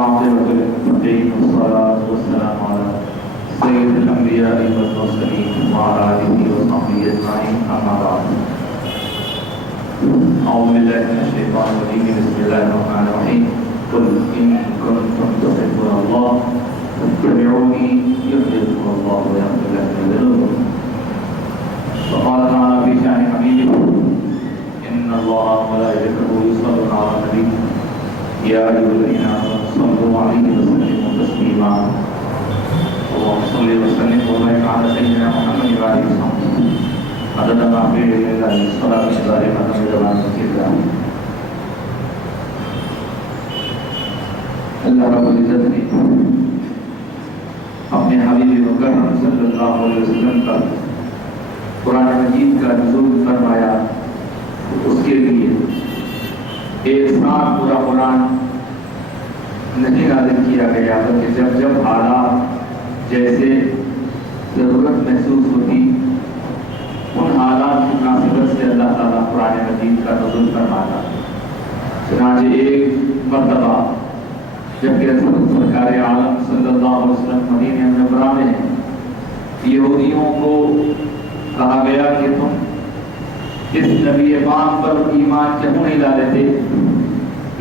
والعاقبة للمتقين والصلاة والسلام على سيد الأنبياء والمرسلين وعلى آله وصحبه أجمعين أما بعد. أعوذ بالله من الشيطان الرجيم. بسم الله الرحمن الرحيم. قل إن كنتم تحبون الله فاتبعوني يحببكم الله ويغفر لكم ذنوبكم. وقال تعالى في شأن حبيبه إن الله وملائكته يصلون على النبي يا أيها الذين آمنوا صلوا عليه وسلموا تسليما. اللهم صل وسلم وبارك على سيدنا محمد وعلى آله وصحبه عدد ما في علم الله الصلاة والسلام على جوان الله. اللہ رب العزت نے اپنے حبیب مکرم صلی اللہ علیہ وسلم کا قرآن مجید کا نزول فرمایا. اس کے لیے ایک ساتھ پورا قرآن نہیں نازل کیا گیا بلکہ جب جب حالات جیسے ضرورت محسوس ہوتی ان حالات کی مناسبت سے اللہ تعالیٰ قرآن مجید کا نزول فرماتا. چنانچہ ایک مرتبہ جبکہ سرکار عالم صلی اللہ علیہ وسلم مدینہ منورہ میں یہودیوں کو کہا گیا کہ تم اس نبی پاک پر ایمان کیوں نہیں لا لیتے,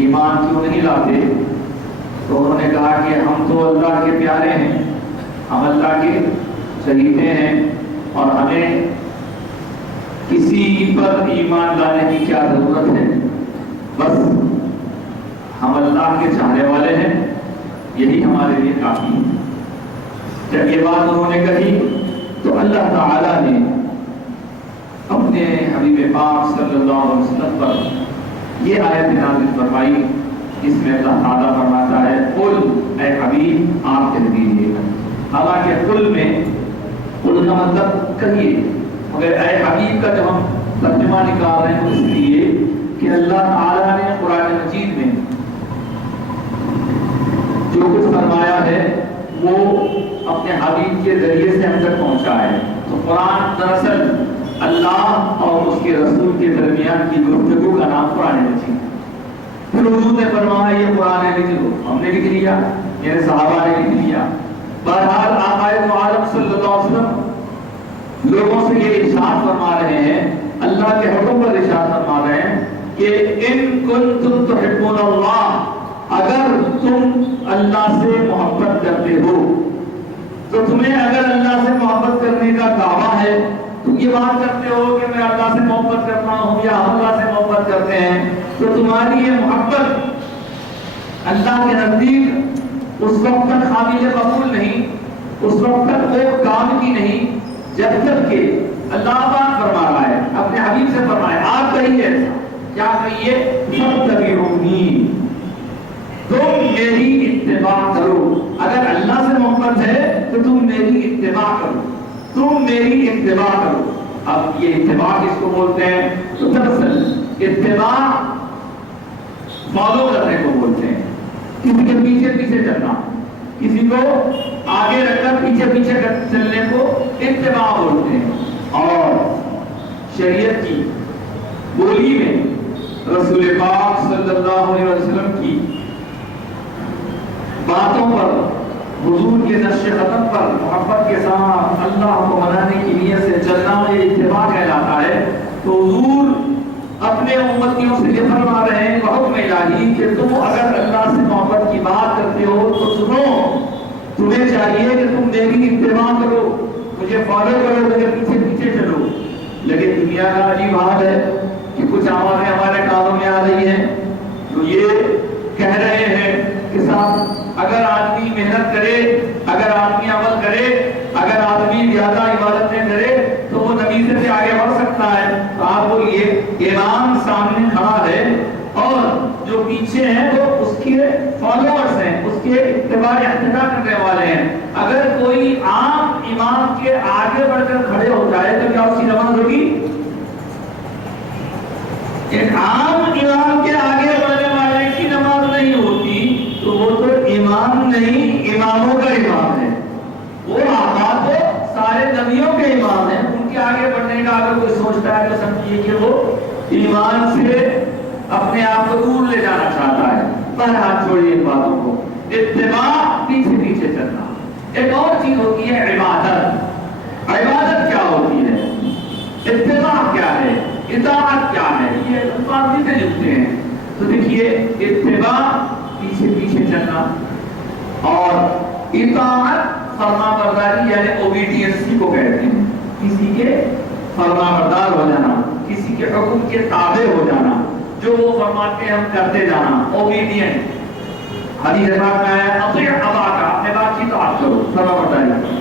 ایمان کیوں نہیں لاتے؟ تو انہوں نے کہا کہ ہم تو اللہ کے پیارے ہیں, ہم اللہ کے چہیتے ہیں اور ہمیں کسی پر ایمان لانے کی کیا ضرورت ہے, بس ہم اللہ کے چاہنے والے ہیں, یہی ہمارے لیے کافی ہے. جب یہ بات انہوں نے کہی تو اللہ تعالیٰ نے اپنے حبیب پاک صلی اللہ علیہ وسلم پر یہ آیت نازل فرمائی جس میں اللہ تعالیٰ فرماتا ہے قل اے حبیب آپ کہہ دیجیے. حالانکہ قل میں قل کا مطلب کہیے, مگر اے حبیب کا جو ہم ترجمہ نکال رہے ہیں اس لیے کہ اللہ تعالیٰ نے قرآن مجید میں جو کچھ فرمایا ہے وہ اپنے حبیب کے ذریعے سے ہم تک پہنچا ہے. تو قرآن دراصل اللہ اور اس کے رسول کے درمیان کی گفتگو کا نام قرآن مجید. پھر حضور نے فرمایا یہ قرآن ہے لکھ لو, ہم نے لکھ لیا, میرے صحابہ نے لکھ لیا. بہرحال آقا عالم صلی اللہ علیہ وسلم لوگوں سے یہ ارشاد فرما رہے ہیں, اللہ کے حکم پر ارشاد فرما رہے ہیں کہ ان کنتم تحبون اللہ, اگر تم اللہ سے محبت کرتے ہو تو تمہیں اگر اللہ سے محبت کرنے کا دعویٰ ہے, تم یہ بات کرتے ہو کہ میں اللہ سے محبت کرتا ہوں یا ہم اللہ سے محبت کرتے ہیں, تو تمہاری یہ محبت اللہ کے نزدیک اس وقت تک قابل قبول نہیں, اس وقت تک وہ کام کی نہیں جب تک کہ اللہ پاک فرما رہا ہے اپنے حبیب سے فرمائے آپ کہیے ایسا, کیا کہیے فاتبعونی, تم میری اتباع کرو. اگر اللہ سے محبت ہے تو تم میری اتباع کرو, تم میری اتباع کرو. اب یہ اتباع کس کو بولتے ہیں؟ تو دراصل اتباع فالو کرنے کو بولتے ہیں, کسی کے پیچھے پیچھے چلنا, کسی کو آگے رکھ کر پیچھے پیچھے چلنے کو اتباع بولتے ہیں. اور شریعت کی بولی میں رسول پاک صلی اللہ علیہ وسلم کی باتوں پر, حضور کے نقش قدم پر محبت کے ساتھ اللہ کو منانے کی نیت سے چلنا یہ اتباع کہلاتا ہے. تو حضور اپنے امتیوں سے یہ فرما رہے ہیں بحکم الہی کہ تم اگر اللہ سے محبت کی بات کرتے ہو تو سنو, تمہیں چاہیے کہ تم میری اتباع کرو, مجھے فالو کرو, مجھے پیچھے پیچھے چلو. لیکن دنیا کا عجیب حال ہے کہ کچھ آوازیں ہمارے کانوں میں آ رہی ہیں تو یہ کہہ رہے ہیں کہ صاحب اگر آدمی محنت کرے, اگر آدمی عمل کرے, اگر آدمی زیادہ عبادتیں کرے تو وہ نبی سے آگے بڑھ سکتا ہے. تو آپ بولیے امام سامنے کھڑا ہے اور جو پیچھے ہیں وہ اس کے فالوورز ہیں, اس کے اتباع اقتداء کرنے والے ہیں. اگر کوئی عام امام کے آگے بڑھ کر کھڑے ہو جائے تو کیا اس کی نماز ہوگی؟ ایک عام امام کے آگے بڑھنے والے کی نماز نہیں ہوتی تو وہ تو امام نہیں اماموں کا امام ہے. وہ آقا تو سارے نبیوں کے امام ہیں, ان کے آگے بڑھنے کا اگر کوئی سوچتا ہے تو سمجھیے کہ وہ ایمان سے اپنے آپ کو دور لے جانا چاہتا ہے. پر ہاتھ چھوڑیے ان باتوں کو. اتباع پیچھے پیچھے چلنا. ایک اور چیز ہوتی ہے عبادت. عبادت کیا ہوتی ہے؟ اتباع کیا ہے؟ اطاعت کیا ہے؟ یہ الفاظ سے جڑتے ہیں. تو دیکھیے اتباع پیچھے پیچھے چلنا اور اطاعت فرما برداری یعنی اوبیڈینس کو کہتے ہیں. کسی کے فرما بردار ہو جانا, کسی کے حکم کے تابع ہو جانا, جو وہ فرماتے ہیں ہم کرتے جانا, اوبیڈینٹ. حدیث پاک میں ہے اطیع اباک, اپنے باپ کی اطاعت کرو, فرما برداری.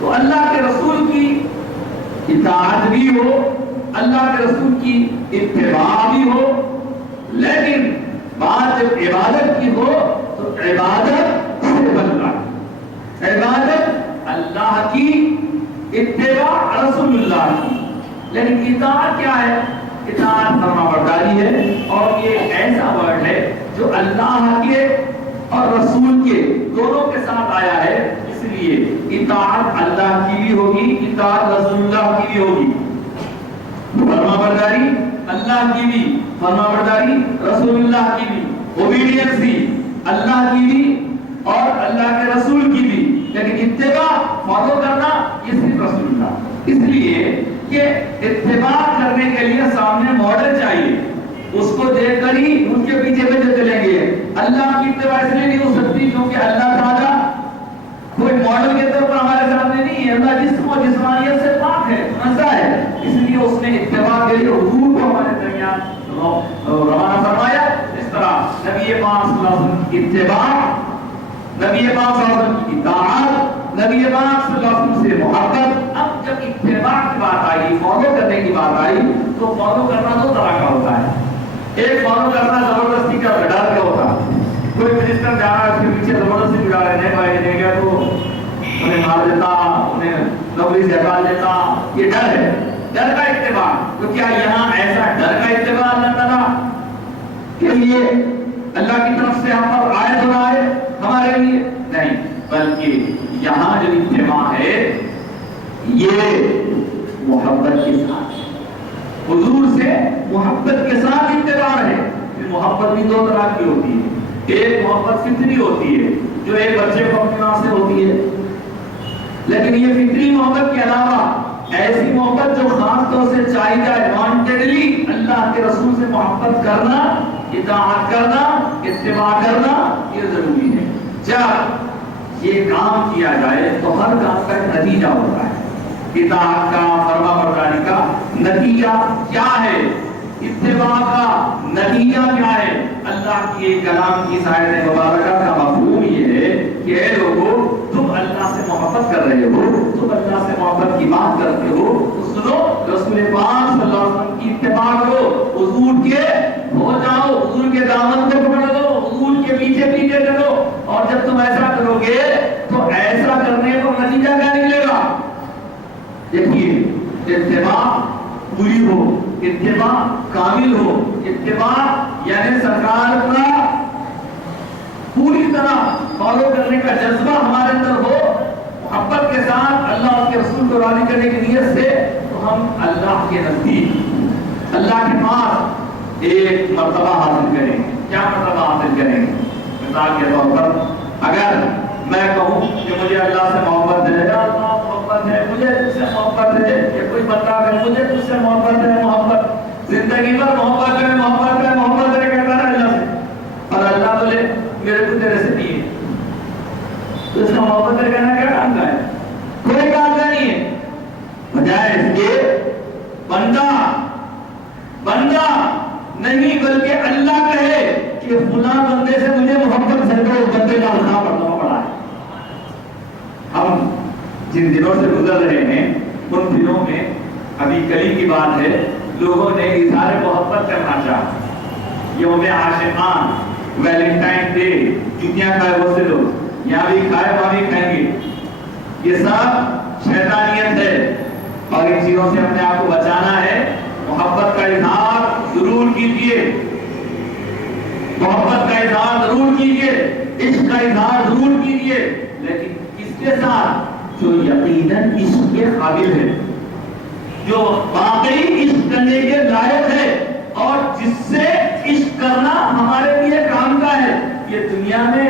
تو اللہ کے رسول کی اطاعت بھی ہو, اللہ کے رسول کی اتباع بھی ہو, لیکن بات جب عبادت کی ہو تو عبادت سے بننا, عبادت اللہ کی, اتباع رسول اللہ کی. لیکن اطاعت کیا ہے؟ اطاعت فرما برداری ہے, اور یہ ایسا ورڈ ہے جو اللہ کے اور رسول کے دونوں کے ساتھ آیا ہے. اس لیے اطاعت اللہ کی بھی ہوگی, اطاعت رسول اللہ کی بھی ہوگی. فرما برداری اللہ کی بھی, فرما برداری رسول اللہ کی بھی, اوبیڈینس بھی اللہ کی بھی اور اللہ کے رسول کی بھی, لیکن اتباع فالو کرنا یہ صرف رسول اللہ. اس لیے کہ اتباع کرنے کے لیے سامنے ماڈل چاہیے, اس کو دیکھ کر ہی ان کے پیچھے پیچھے چلیں گے. اللہ کی اتباع اس لیے نہیں ہو سکتی کیونکہ اللہ تعالیٰ کوئی ماڈل کے طور پر ہمارے سامنے نہیں ہے. اللہ جسم و جسمانیت سے پاک ہے, منزہ ہے, اس لیے اس نے اتباع کے لیے حضور کو ہمارے درمیان روانہ فرمایا. اس طرح نبی پاک صلی اللہ علیہ وسلم کی اتباع, نبی پاک صلی اللہ علیہ وسلم کی اطاعت, نبی پاک صلی اللہ علیہ وسلم سے محبت. اب جب اتباع کی بات آئی, فالو کرنے کی بات آئی, تو فالو کرنا دو طرح کا ہوتا ہے. ایک فالو کرنا زبردستی کا, ڈر کا ہوتا ہے. کوئی منسٹر جا رہا ہے, اس کے پیچھے زبردستی بڑھا رہے ہیں, بھائی دے گا تو انہیں مار دیتا, انہیں نوکری سے ہٹا دیتا, یہ ڈر ہے, ڈر کا اتباع. تو کیا یہاں ایسا ڈر کا اتباع اللہ تعالیٰ کے لیے اللہ کی طرف سے ہم پر آیت ہو رہا ہے ہمارے لیے؟ نہیں, بلکہ یہاں جو اتباع ہے یہ محبت کے ساتھ, حضور سے محبت کے ساتھ اتباع ہے. محبت بھی دو طرح کی ہوتی ہے. ایک محبت فطری ہوتی ہے جو ایک بچے کو اپنی ماں سے ہوتی ہے, لیکن یہ فطری محبت کے علاوہ ایسی محبت جو خاص طور سے چاہی جائے, وانٹیڈلی اللہ کے رسول سے محبت کرنا, اطاعت کرنا, اتباع کرنا, یہ ضروری ہے. جب یہ کام کیا جائے تو ہر کام کا ایک نتیجہ ہوتا ہے. اطاعت کا, فرما برداری کا نتیجہ کیا ہے؟ اتباع کا نتیجہ کیا ہے؟ اللہ کی کلام کی آیت مبارکہ کا مفہوم یہ ہے کہ اے لوگوں, تم اللہ سے محبت کر رہے ہو, تم اللہ سے محبت کی بات کرتے ہو, تو سنو, رسول پاک صلی اللہ علیہ وسلم کی اتباع کرو, حضور کے ہو جاؤ, حضور کے دامن کو پکڑ لو, حضور کے پیچھے پیچھے چلو. اور جب تم ایسا کرو گے تو ایسا کرنے کو نتیجہ کیا نکلے گا؟ دیکھیے, اتباع پوری ہو, اتباع کامل ہو, اتباع یعنی سرکار کا پوری طرح فالو کرنے کا جذبہ ہمارے اندر ہو, محبت کے ساتھ اللہ اور کے رسول کو راضی کرنے کی نیت سے, تو ہم اللہ کے نزدیک, اللہ کے پاس ایک مرتبہ حاصل کریں گے. کیا مرتبہ حاصل کریں گے؟ مثال کے طور پر اگر میں کہوں کہ مجھے اللہ سے محبت ہے, اللہ محبت ہے, مجھے تجھ سے محبت ہے, یا کوئی بندہ کہ مجھے تجھ سے محبت ہے, محبت زندگی بھر محبت ہے, محبت ہے, محبت ہے کہتا ہے اللہ سے, اور اللہ بولے میرے کو تیرے سے نہیں ہے, تو اس کا محبت ہے کہنا کیا کام کا ہے؟ کوئی کام کا نہیں ہے. بجائے اس کے بندہ نہیں بلکہ اللہ کہے کہ فلاں بندے سے مجھے محبت ہے, تو اس بندے کا خطا پڑھنا پڑا ہے. ہم جن دنوں سے گزر رہے ہیں ان دنوں میں ابھی کلی کی بات ہے, لوگوں نے اظہار محبت کرنا چاہا. یوم عاشقان, ویلنٹائن ڈے, جتیاں کھائے وہ سے لوگ یہاں بھی کھائے وہاں بھی کھائیں گے. یہ سب شیطانیت ہے, اور ان چیزوں سے اپنے آپ کو بچانا ہے. محبت کا اظہار ضرور کیجیے, محبت کا اظہار ضرور کیجیے, عشق کا اظہار ضرور کیجیے, لیکن کس کے ساتھ؟ جو یقیناً عشق کے قابل ہے, جو واقعی عشق کرنے کے لائق ہے, اور جس سے عشق کرنا ہمارے لیے کام کا ہے. یہ دنیا میں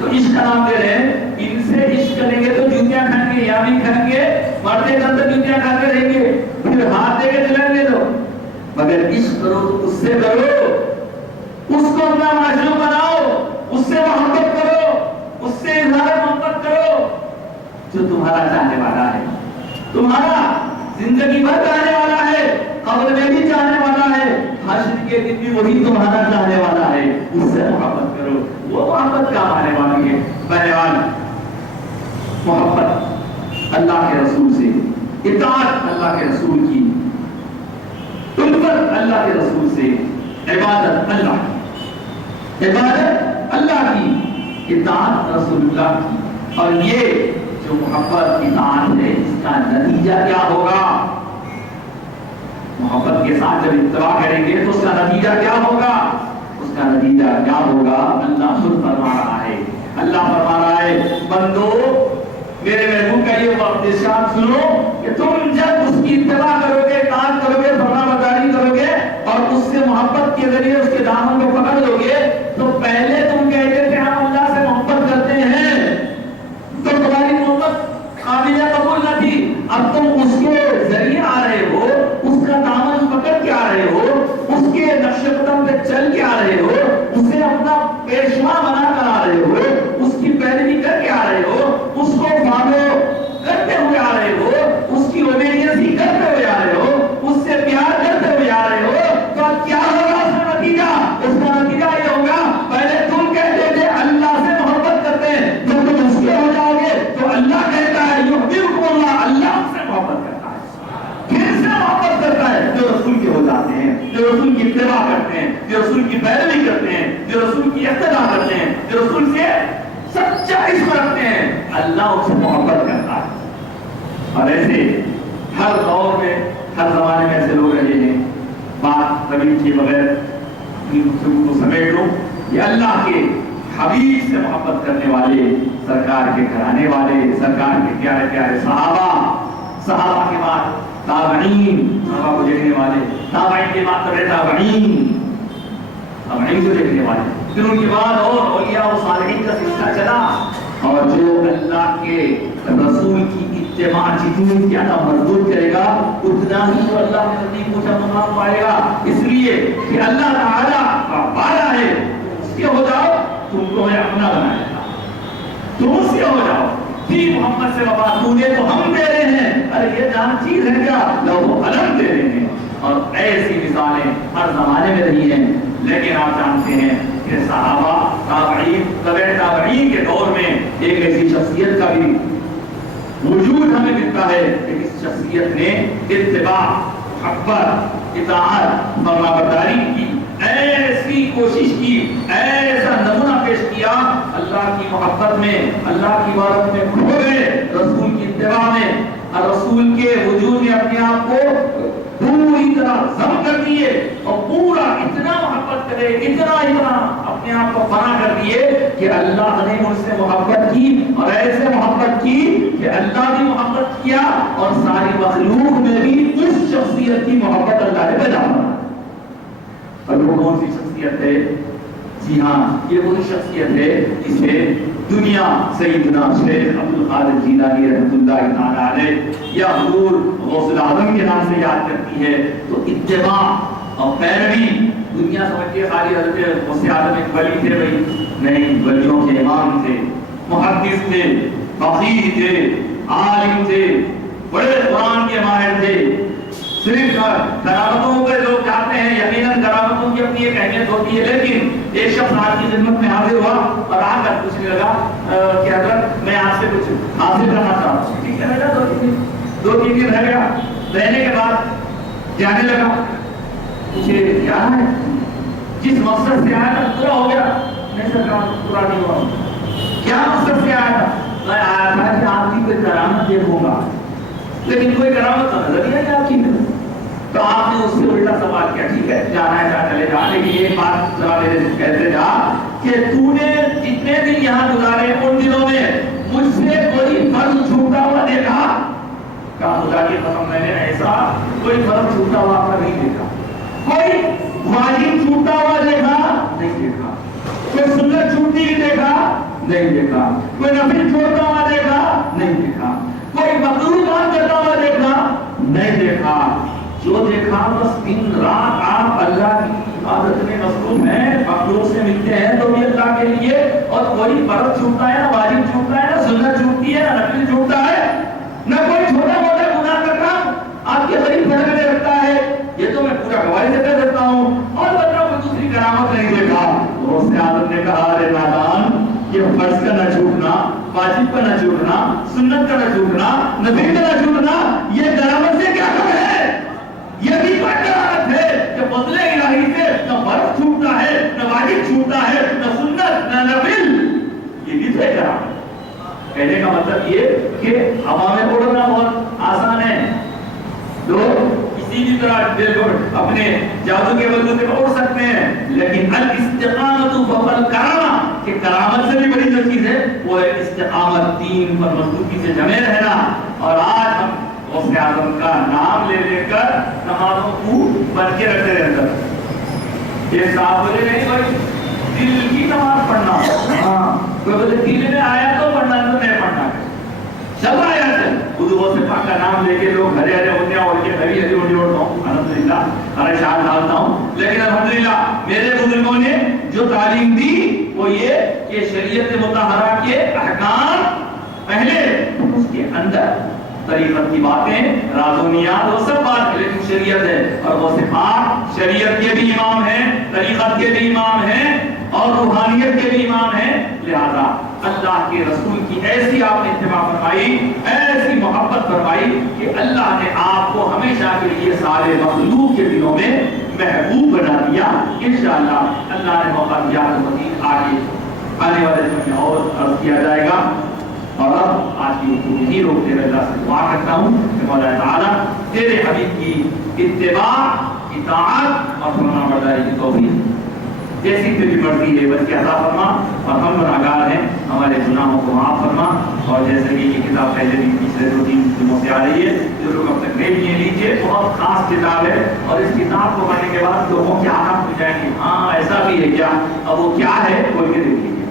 تو عشق کا نام دے رہے ہیں، ان سے عشق کریں گے تو جوتیاں کھائیں گے، یا بھی کھائیں گے، مرتے دم تک جوتیاں کھاتے رہیں گے، پھر ہاتھ دے کے چلائیں گے تو مگر عشق کرو تو اس سے کرو، اس کو اپنا معشوق بناؤ، اس سے محبت کرو، اس سے اظہار محبت کرو، جو تمہارا چاہنے والا ہے، تمہارا زندگی بھر چاہنے والا ہے، قبر میں بھی چاہنے والا ہے، حشر کے دن بھی وہی تمہارا چاہنے والا ہے، اس سے محبت کرو۔ وہ محبت کا معنی والی ہے بہرحال محبت اللہ کے رسول سے، اطاعت اللہ کے رسول کی، الفت اللہ کے رسول سے، عبادت اللہ کی، عبادت اللہ کی، اطاعت رسول اللہ کی۔ اور یہ جو محبت اطاعت ہے اس کا نتیجہ کیا ہوگا؟ محبت کے ساتھ جب اتباع کریں گے تو اس کا نتیجہ کیا ہوگا؟ اس کا نتیجہ کیا ہوگا؟ اللہ خود فرما رہا ہے، اللہ فرما رہا ہے بندو میرے محبوب کا یہ ارشاد سنو کہ تم جب اس کی اتباع کرو گے، اطاعت کرو گے، فرما برداری کرو گے اور اس سے محبت کے ذریعے اس کے دامن کو پکڑ لو گے، تو پہلے تم کہتے تھے ہم اللہ سے محبت کرتے ہیں تو تمہاری محبت قابل قبول نہ تھی، اب تم اس کے ذریعے آ رہے ہو، اس کا دامن پکڑ کے آ رہے ہو، اس کے نقش قدم پہ چل کے آ رہے ہو، اسے اپنا پیشوا بنا کر آ رہے ہو، اس کی پیروی کر کے آ رہے ہو، اس کو فالو کرتے ہوئے آ رہے ہو، اس کی اوبیڈینس کرتے ہوئے آ رہے ہو، اس سے پیار کرتے ہوئے آ رہے ہو، تو اب کیا ہوگا اس کا نتیجہ؟ اس کا نتیجہ یہ ہوگا پہلے تم کہتے تھے اللہ سے محبت کرتے ہیں، جب تم اس کے ہو جاؤ گے تو اللہ کہتا ہے یحببکم اللہ، اللہ سے محبت کرتا ہے، پھر سے محبت کرتا ہے جو رسول کے ہو جاتے ہیں، جو رسول کی اتباع کرتے ہیں، جو رسول کی پیروی کرتے ہیں، جو رسول کی اقتداء کرتے ہیں، جو رسول سے سچا عشق رکھتے ہیں، اللہ اس سے محبت کرتا ہے۔ اور ایسے ہر دور میں ہر زمانے میں ایسے لوگ رہے ہیں، بات طویل کے بغیر اپنی گفتگو کو سمیٹ لوں، یہ اللہ کے حبیب سے محبت کرنے والے، سرکار کے گھرانے والے، سرکار کے پیارے پیارے صحابہ، صحابہ کے بعد تابعین، صحابہ کو دیکھنے والے، تابعین کے بعد تابعین، تابعین کو دیکھنے والے، پھر ان کے بعد اور اولیاء و صالحین کا سلسلہ چلا، اور جو اللہ کے رسول کی اتباع جتنی زیادہ مضبوط کرے گا اتنا ہی وہ اللہ کے نزدیک اونچا مقام پائے گا، اس لیے کہ اللہ تعالیٰ کا وعدہ ہے اس کے ہو جاؤ تم کو میں اپنا بنائے گا، تم اس کے ہو جاؤ، تھی محمد سے وفا تجھے تو ہم دے رہے ہیں، ارے یہ جان چیز ہے کیا، لوگوں قلم دے رہے ہیں۔ اور ایسی مثالیں ہر زمانے میں رہی ہیں، لیکن آپ جانتے ہیں کہ صحابہ، تابعین، تبع تابعین کے دور میں ایک ایسی شخصیت کا بھی وجود ہمیں ملتا ہے کہ اس شخصیت نے اتباع، محبت، اطاعت، فرما برداری کی، ایسی کوشش کی، ایسا نمونہ پیش کیا، اللہ کی محبت میں، اللہ کی عبادت میں کھو گئے، رسول کی اتباع میں، اور رسول کے وجود میں اپنے آپ کو پوری طرح ضم کر دیے، اور پورا اتنا محبت کرے، اتنا اپنے آپ کو فنا کر دیے کہ اللہ نے مجھ سے محبت کی، اور ایسے محبت کی کہ اللہ بھی محبت کیا، اور ساری مخلوق میں بھی اس شخصیت کی محبت اللہ نے پیدا فرمائی۔ اور وہ کون سی شخصیت ہے؟ جی ہاں، یہ وہی شخصیت ہے جسے دنیا سیدنا شیخ عبد القادر جیلانی رحمۃ اللہ تعالی علیہ یا حضور غوث الاعظم کے نام سے یاد کرتی ہے۔ تو اتباع اور پیروی، دنیا سمجھتی ہے خالی حضرت غوث اعظم ایک ولی تھے، بھائی نہیں، ولیوں کے امام تھے، محدث تھے، فقیہ تھے، عالم تھے، بڑے قرآن کے ماہر تھے۔ صرف کرامتوں پہ لوگ چاہتے ہیں، یقیناً کرامتوں کی اپنی ایک اہمیت ہوتی ہے، لیکن ایک شخص آپ کی خدمت میں حاضر ہوا اور آ کر پوچھنے لگا کہ حضرت میں آپ سے کچھ حاصل کرنا چاہتا ہوں۔ ٹھیک ہے بیٹا، دو تین دن رہ گیا، رہنے کے بعد جانے لگا، پوچھے کیا ہے؟ جس مقصد سے آیا تھا پورا ہو گیا؟ نہیں سر، پورا نہیں ہوا۔ کیا مقصد سے آیا تھا؟ میں آیا تھا کہ آپ کی کوئی کرامت دیکھوں گا، لیکن کوئی کرامت نظر نہیں آئی آپ کی۔ تو آپ نے اس سے الٹا سوال کیا، ٹھیک ہے جانا ہے جا چلے جا، لیکن ایک بات ذرا میرے کہتے جا کہ تو نے جتنے دن یہاں گزارے ان دنوں میں مجھ سے کوئی فرض چھوٹا ہوا دیکھا؟ کہا خدا کی قسم میں نے ایسا کوئی فرض چھوٹا ہوا آپ کا نہیں دیکھا، کوئی واجب چھوٹا ہوا دیکھا نہیں دیکھا، کوئی سنت چھوٹی دیکھا نہیں دیکھا. کوئی نفل چھوڑتا ہوا دیکھا؟ نہیں دیکھا. کوئی مکروہ کام کرتا ہوا دیکھا؟ نہیں دیکھا. جو دیکھا بس دن رات آپ اللہ کی عبادت میں مصروف ہیں، مخلوق سے ملتے ہیں تو بھی اللہ کے لیے، اور کوئی فرض چھوٹتا ہے، نہ واجب چھوٹتا ہے، نہ سنت چھوٹتی ہے، نہ نفل چھوٹتا ہے، نہ کوئی چھوٹا موٹا گناہ کا کام آپ کے قریب کھڑے میں رکھتا ہے. یہ تو میں پورا گواہی سے کہہ دیتا ہوں. اور بندوں کو دوسری کرامت نہیں دیکھا. اس نے آدم نے کہا ارے نادان، یہ فرض کا نہ چھوٹنا، واجب کا نہ چھوٹنا، سنت کا نہ چھوٹنا، نفل کا نہ چھوٹنا، یہ کرامت سے کیا کم ہے؟ یہ بھی کوئی کرامت ہے کہ فضل الہی سے نہ فرض چھوٹتا ہے، نہ واجب چھوٹتا ہے، نہ سنت نہ نفل. یہ بھی تو ہے کرامت. کہنے کا مطلب یہ کہ ہوا میں اڑنا بہت آسان ہے، لوگ کسی بھی طرح اپنے جادو کے بندوں سے اڑ سکتے ہیں، لیکن الاستقامت فوق الکرامہ، کہ کرامت سے بھی بڑی جو چیز ہے وہ ہے استقامت، دین پر مضبوطی سے جمے رہنا. اور آج ہم غوث اعظم کا نام لے لے کر نمازوں کو بن کے رکھتے رہتے ہیں. یہ صاحب بولے نہیں بھائی دل کی نماز پڑھنا، ہاں کوئی بولے دل میں آیا تو پڑھنا تو نہیں پڑھنا. سب آیا ہے خود سے پاک کا نام لے کے لوگ ہرے ہرے ہوتے ہیں اور یہ ہری ہری ہوتی ہوتا ہوں الحمدللہ ہر شان ڈالتا ہوں. لیکن الحمدللہ میرے بزرگوں نے جو تعلیم دی وہ یہ کہ شریعت مطہرہ کے احکام پہلے، اس کے اندر طریقت کی باتیں، راز و نیاز وہ سب بات ہے، لیکن شریعت ہے. اور وہ صفات شریعت کے بھی امام ہیں، طریقت کے بھی امام ہیں، اور روحانیت کے بھی امام ہیں. لہذا اللہ کے رسول کی ایسی آپ نے اتباع فرمائی، ایسی محبت فرمائی کہ اللہ نے آپ کو ہمیشہ کے لیے سارے مخلوق کے دلوں میں محبوب بنا دیا. انشاءاللہ اللہ نے موقع دیا تو مزید آگے آنے والے دن میں اور عرض کیا جائے گا. اور اب آج کی گفتگو یہی روکتے ہوئے اللہ سے دعا کرتا ہوں کہ مولا تعالیٰ تیرے حبیب کی اتباع، اطاعت اور فرما برداری کی توفیق جیسی تیری مرضی ہے بس عطا فرما. اور ہم گناہگار ہیں، ہمارے گناہوں کو معاف فرما. اور جیسے کہ یہ کتاب پہلے بھی پچھلے 2-3 دنوں سے آ رہی ہے، جو لوگ اب تک نہیں لیے لیجیے، بہت خاص کتاب ہے. اور اس کتاب کو پڑھنے کے بعد لوگوں کے آنکھ کھل جائیں گے، ہاں ایسا بھی ہے کیا، اب وہ کیا ہے کھول کے دیکھ لیجیے.